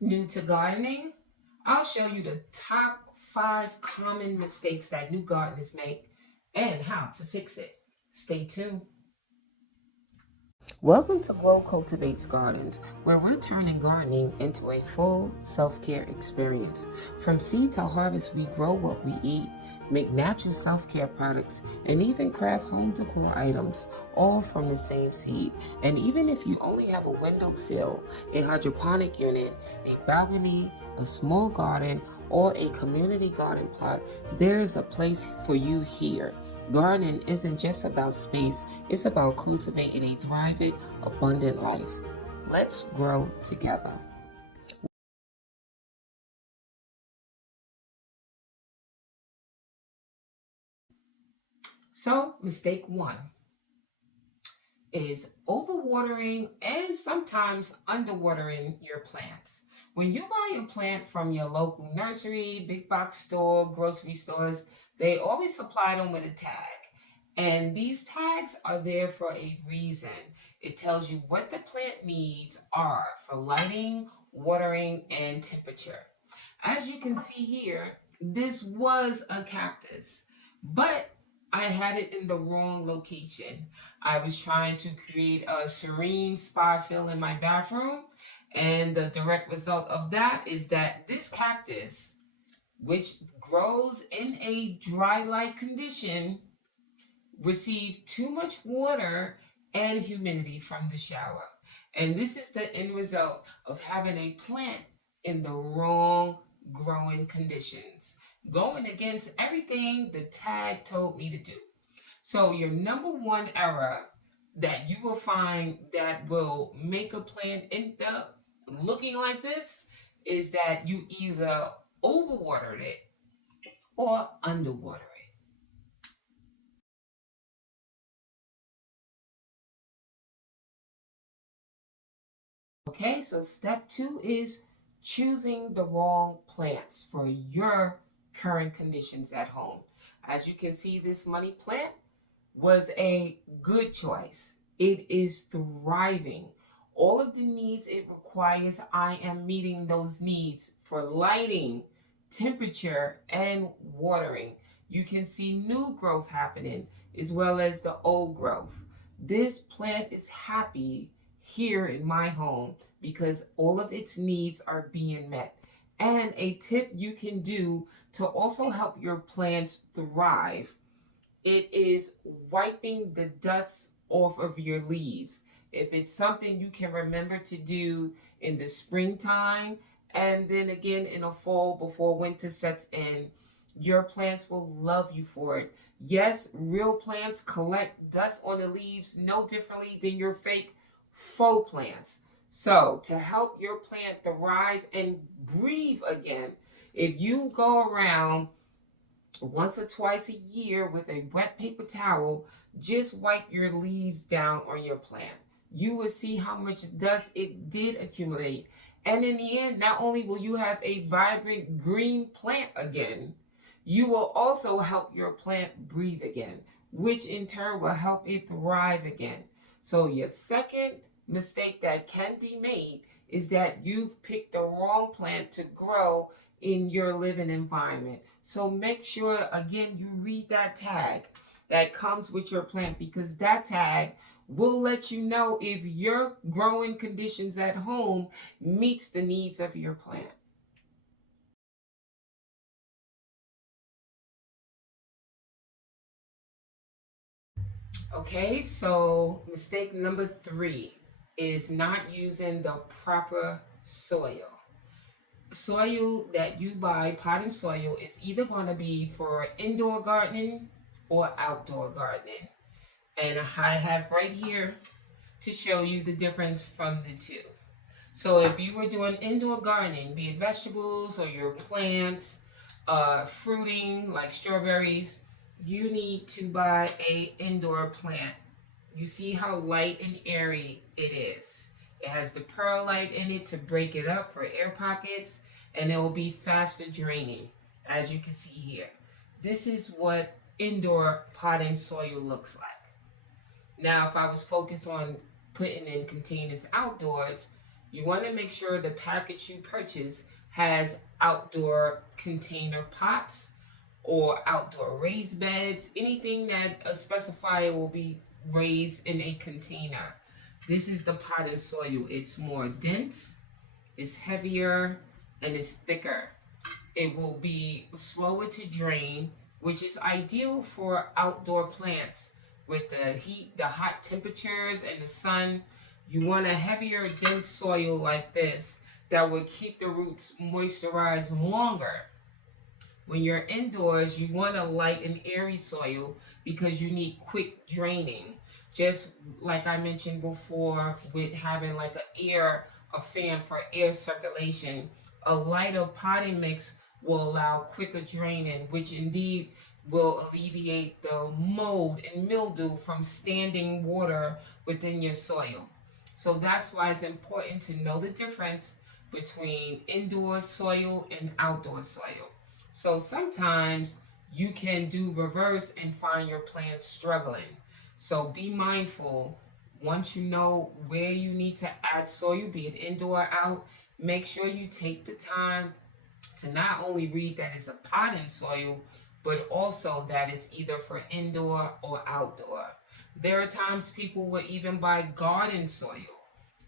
New to gardening? I'll show you the top 5 common mistakes that new gardeners make and how to fix it. Stay tuned. Welcome to Grow Cultivates Gardens, where we're turning gardening into a full self-care experience. From seed to harvest, we grow what we eat, make natural self-care products, and even craft home decor items, all from the same seed. And even if you only have a windowsill, a hydroponic unit, a balcony, a small garden, or a community garden plot, there is a place for you here. Gardening isn't just about space, it's about cultivating a thriving, abundant life. Let's grow together. So, mistake one is overwatering and sometimes underwatering your plants. When you buy a plant from your local nursery, big box store, grocery stores, they always supply them with a tag. And these tags are there for a reason. It tells you what the plant needs are for lighting, watering, and temperature. As you can see here, this was a cactus, but I had it in the wrong location. I was trying to create a serene spa feel in my bathroom, and the direct result of that is that this cactus, which grows in a dry like condition, received too much water and humidity from the shower. And this is the end result of having a plant in the wrong growing conditions, going against everything the tag told me to do. So, your number one error that you will find that will make a plant end up looking like this is that you either overwatered it or underwatered it. Okay, so step two is choosing the wrong plants for your current conditions at home. As you can see, this money plant was a good choice. It is thriving. All of the needs it requires, I am meeting those needs for lighting, temperature, and watering. You can see new growth happening as well as the old growth. This plant is happy here in my home because all of its needs are being met. And a tip you can do to also help your plants thrive, it is wiping the dust off of your leaves. If it's something you can remember to do in the springtime and then again in the fall before winter sets in, your plants will love you for it. Yes, real plants collect dust on the leaves no differently than your fake faux plants. So, to help your plant thrive and breathe again, if you go around once or twice a year with a wet paper towel, just wipe your leaves down on your plant. You will see how much dust it did accumulate. And in the end, not only will you have a vibrant green plant again, you will also help your plant breathe again, which in turn will help it thrive again. So, your second mistake that can be made is that you've picked the wrong plant to grow in your living environment. So make sure, again, you read that tag that comes with your plant because that tag will let you know if your growing conditions at home meets the needs of your plant. Okay, so mistake number three is not using the proper soil. Soil that you buy, potting soil, is either going to be for indoor gardening or outdoor gardening. And I have right here to show you the difference from the two. So if you were doing indoor gardening, be it vegetables or your plants, fruiting like strawberries, you need to buy a indoor plant. You see how light and airy it is. It has the perlite in it to break it up for air pockets, and it will be faster draining, as you can see here. This is what indoor potting soil looks like. Now, if I was focused on putting in containers outdoors, You want to make sure the package you purchase has outdoor container pots or outdoor raised beds, anything that a specifier will be raised in a container. This is the potted soil. It's more dense, it's heavier, and it's thicker. It will be slower to drain, which is ideal for outdoor plants with the heat, the hot temperatures, and the sun. You want a heavier, dense soil like this that will keep the roots moisturized longer. When you're indoors, you want a light and airy soil because you need quick draining. Just like I mentioned before, with having like a fan for air circulation, a lighter potting mix will allow quicker draining, which indeed will alleviate the mold and mildew from standing water within your soil. So that's why it's important to know the difference between indoor soil and outdoor soil. So sometimes you can do reverse and find your plants struggling. So be mindful. Once you know where you need to add soil, be it indoor or out, make sure you take the time to not only read that it's a potting soil, but also that it's either for indoor or outdoor. There are times people will even buy garden soil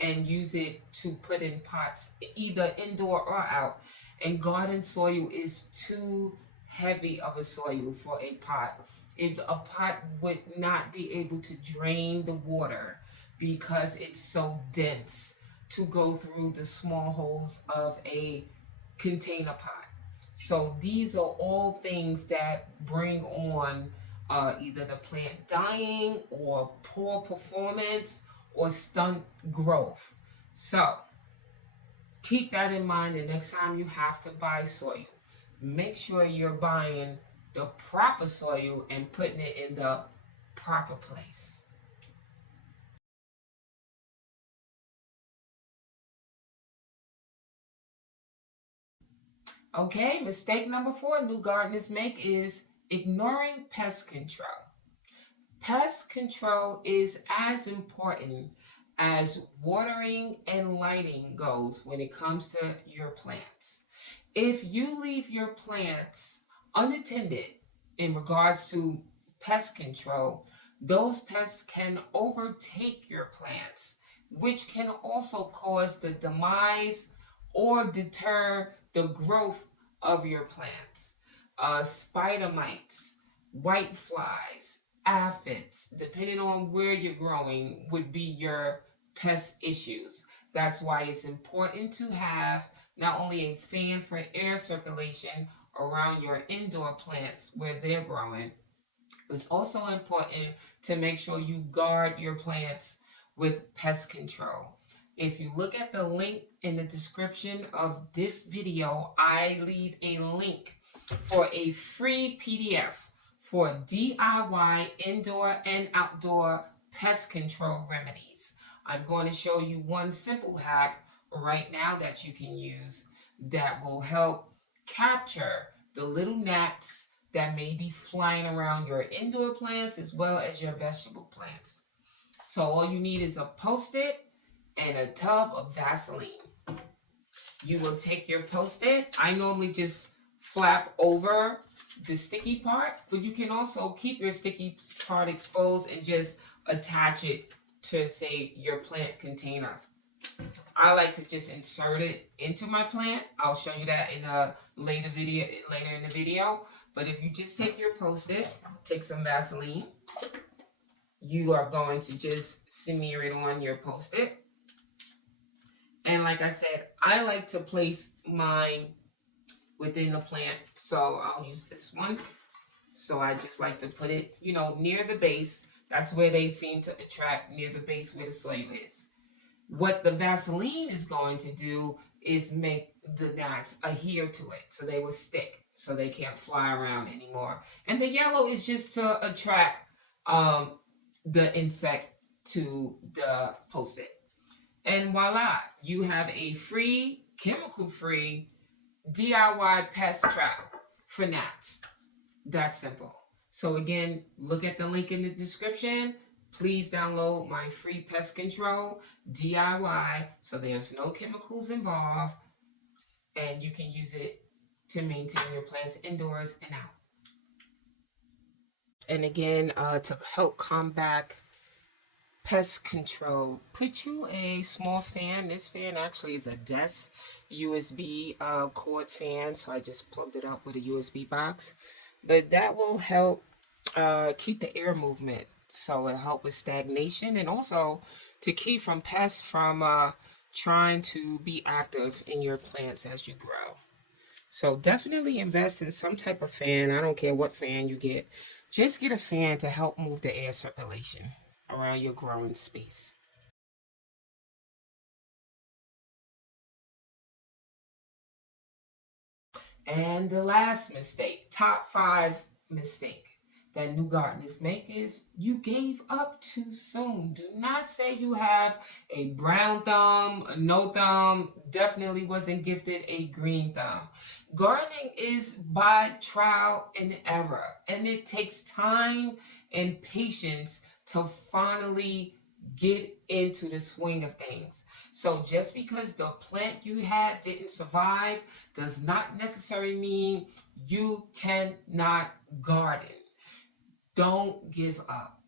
and use it to put in pots, either indoor or out. And garden soil is too heavy of a soil for a pot. A pot would not be able to drain the water because it's so dense to go through the small holes of a container pot. So these are all things that bring on either the plant dying or poor performance or stunt growth. So keep that in mind the next time you have to buy soil. Make sure you're buying the proper soil and putting it in the proper place. Okay, mistake number 4 new gardeners make is ignoring pest control. Pest control is as important as watering and lighting goes when it comes to your plants. If you leave your plants unattended in regards to pest control, those pests can overtake your plants, which can also cause the demise or deter the growth of your plants. Spider mites, white flies, aphids, depending on where you're growing, would be your pest issues. That's why it's important to have not only a fan for air circulation around your indoor plants where they're growing, it's also important to make sure you guard your plants with pest control. If you look at the link in the description of this video, I leave a link for a free PDF for DIY indoor and outdoor pest control remedies. I'm going to show you one simple hack right now that you can use that will help capture the little gnats that may be flying around your indoor plants as well as your vegetable plants. So all you need is a Post-it and a tub of Vaseline. You will take your Post-it. I normally just flap over the sticky part, but you can also keep your sticky part exposed and just attach it to, say, your plant container. I like to just insert it into my plant. I'll show you that in a later in the video. But if you just take your Post-it, take some Vaseline, you are going to just smear it on your Post-it. And like I said, I like to place mine within the plant. So I'll use this one. So I just like to put it, near the base. That's where they seem to attract, near the base where the soil is. What the Vaseline is going to do is make the gnats adhere to it. So they will stick. So they can't fly around anymore. And the yellow is just to attract the insect to the Post-it. And voila, you have a free, chemical-free DIY pest trap for gnats. That's simple. So again, look at the link in the description. please download my free pest control DIY so there's no chemicals involved and you can use it to maintain your plants indoors and out. And again, to help combat pest control, put you a small fan. This fan actually is a desk USB cord fan, so I just plugged it up with a USB box. But that will help keep the air movement, so it help with stagnation and also to keep from pests from trying to be active in your plants as you grow. So definitely invest in some type of fan. I don't care what fan you get. Just get a fan to help move the air circulation around your growing space. And the last mistake, top five mistake that new gardeners make is you gave up too soon. Do not say you have a brown thumb, a no thumb, definitely wasn't gifted a green thumb. Gardening is by trial and error, and it takes time and patience to finally get into the swing of things. So just because the plant you had didn't survive does not necessarily mean you cannot garden. Don't give up.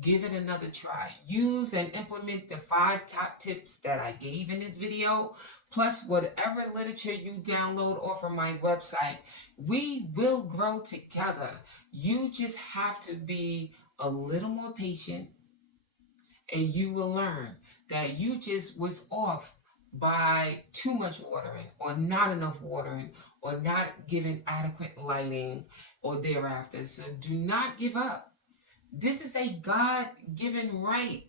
Give it another try. Use and implement the 5 top tips that I gave in this video, plus whatever literature you download off of my website. We will grow together. You just have to be a little more patient, and you will learn that you just was off by too much watering or not enough watering or not giving adequate lighting or thereafter. So do not give up. This is a God-given right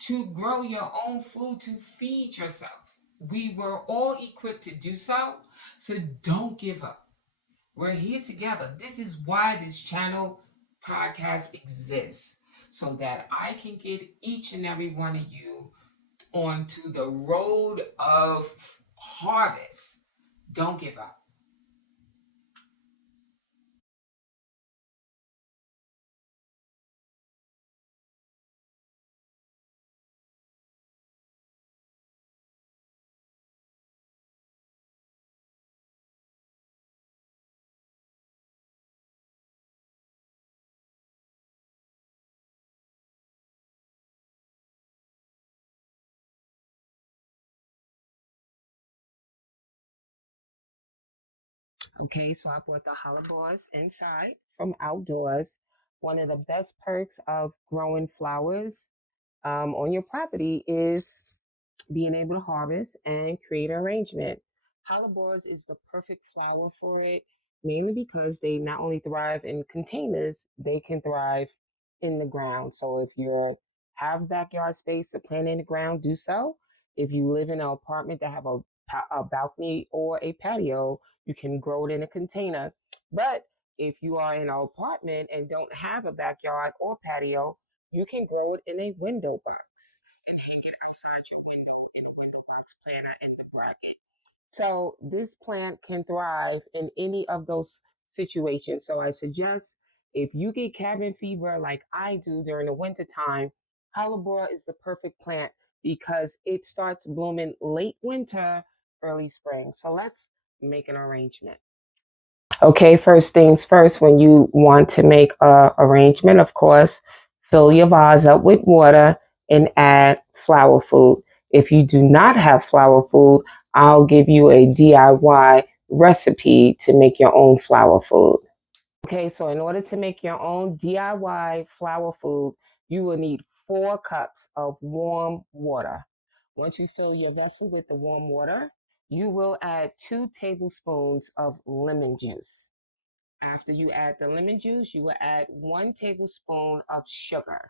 to grow your own food, to feed yourself. We were all equipped to do so, so don't give up. We're here together. This is why this channel podcast exists, so that I can get each and every one of you onto the road of harvest. Don't give up. Okay, so I bought the hellebores inside from outdoors. One of the best perks of growing flowers on your property is being able to harvest and create an arrangement. Hellebores is the perfect flower for it, mainly because they not only thrive in containers, they can thrive in the ground. So if you have backyard space to plant in the ground, do so. If you live in an apartment that have a balcony or a patio, you can grow it in a container. But if you are in an apartment and don't have a backyard or patio, you can grow it in a window box and hang it outside your window in a window box planter in the bracket. So this plant can thrive in any of those situations. So I suggest if you get cabin fever like I do during the winter time, hellebore is the perfect plant because it starts blooming late winter, early spring. So let's make an arrangement. Okay, first things first, when you want to make a arrangement, of course, fill your vase up with water and add flower food. If you do not have flower food, I'll give you a DIY recipe to make your own flower food. Okay, so in order to make your own DIY flower food, you will need 4 cups of warm water. Once you fill your vessel with the warm water, you will add 2 tablespoons of lemon juice. After you add the lemon juice, you will add 1 tablespoon of sugar.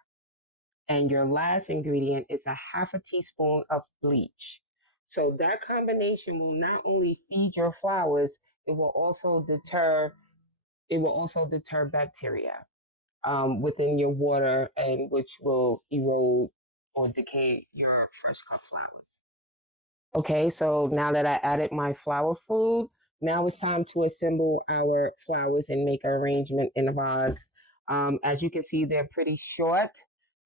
And your last ingredient is a half a teaspoon of bleach. So that combination will not only feed your flowers, it will also deter bacteria within your water, and which will erode or decay your fresh cut flowers. Okay, so now that I added my flower food, now it's time to assemble our flowers and make an arrangement in a vase. As you can see, they're pretty short.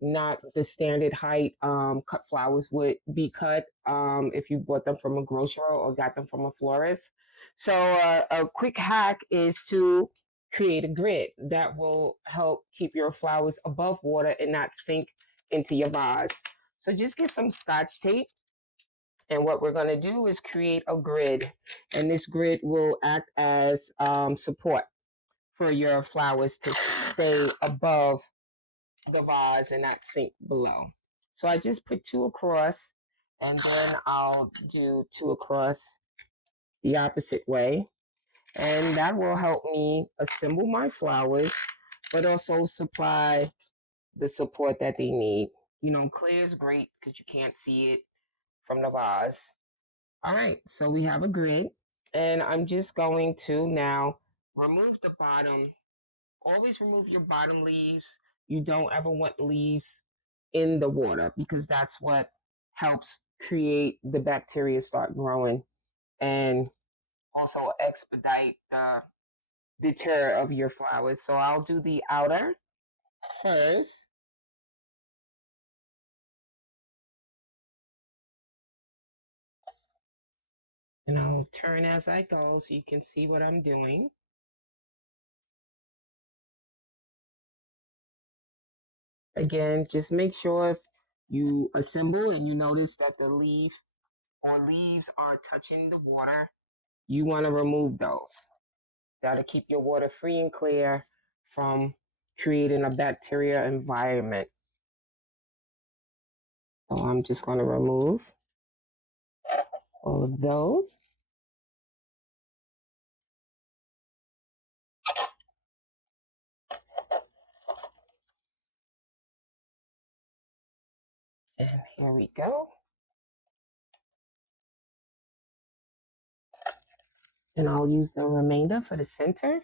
not the standard height cut flowers would be cut if you bought them from a grocer or got them from a florist. So a quick hack is to create a grid that will help keep your flowers above water and not sink into your vase. So just get some scotch tape, and what we're going to do is create a grid, and this grid will act as support for your flowers to stay above the vase and not sink below. So I just put two across, and then I'll do two across the opposite way. And that will help me assemble my flowers, but also supply the support that they need. You know, clear is great because you can't see it from the vase. All right, so we have a grid, and I'm just going to now remove the bottom. Always remove your bottom leaves. You don't ever want leaves in the water because that's what helps create the bacteria start growing and also expedite the deter of your flowers. So I'll do the outer first. And I'll turn as I go so you can see what I'm doing. Again, just make sure if you assemble and you notice that the leaf or leaves are touching the water, you want to remove those. That'll keep your water free and clear from creating a bacteria environment. So I'm just going to remove all of those. And here we go. And I'll use the remainder for the center.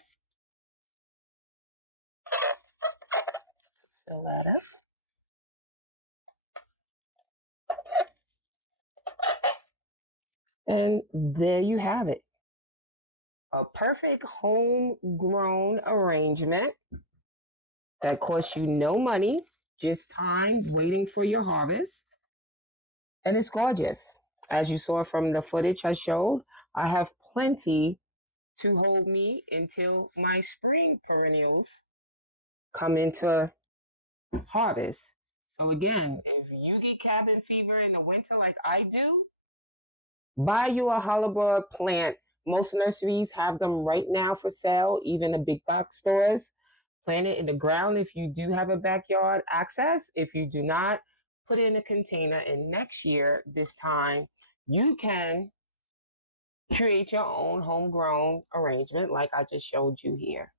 Fill that up. And there you have it. A perfect homegrown arrangement that costs you no money, just time waiting for your harvest. And it's gorgeous. As you saw from the footage I showed, I have plenty to hold me until my spring perennials come into harvest. So again, if you get cabin fever in the winter like I do, buy you a hollowbroad plant. Most nurseries have them right now for sale, even the big box stores. Plant it in the ground if you do have a backyard access. If you do not, put it in a container. And next year, this time, you can create your own homegrown arrangement like I just showed you here.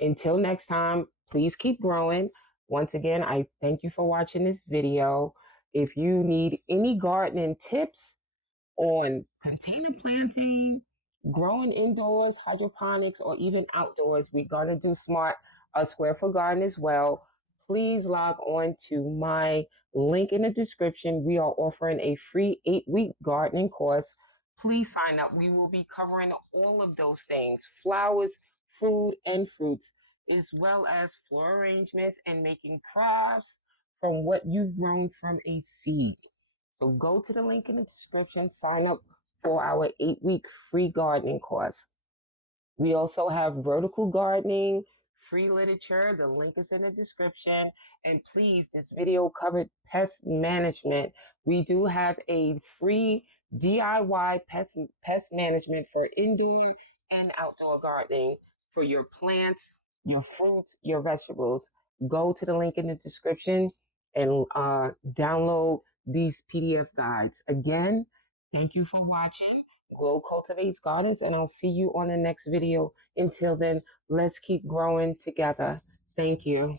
Until next time, please keep growing. Once again, I thank you for watching this video. If you need any gardening tips on container planting, growing indoors, hydroponics, or even outdoors, we're going to do smart a square foot garden as well. Please log on to my link in the description. We are offering a free 8-week gardening course. Please sign up. We will be covering all of those things: flowers, food, and fruits, as well as floral arrangements and making crafts from what you've grown from a seed. So go to the link in the description, sign up for our 8-week free gardening course. We also have vertical gardening, free literature. The link is in the description. And please, this video covered pest management. We do have a free DIY pest management for indoor and outdoor gardening for your plants, your fruits, your vegetables. Go to the link in the description and download these PDF guides. Again, thank you for watching Glow Cultivates Gardens, and I'll see you on the next video. Until then, let's keep growing together. Thank you.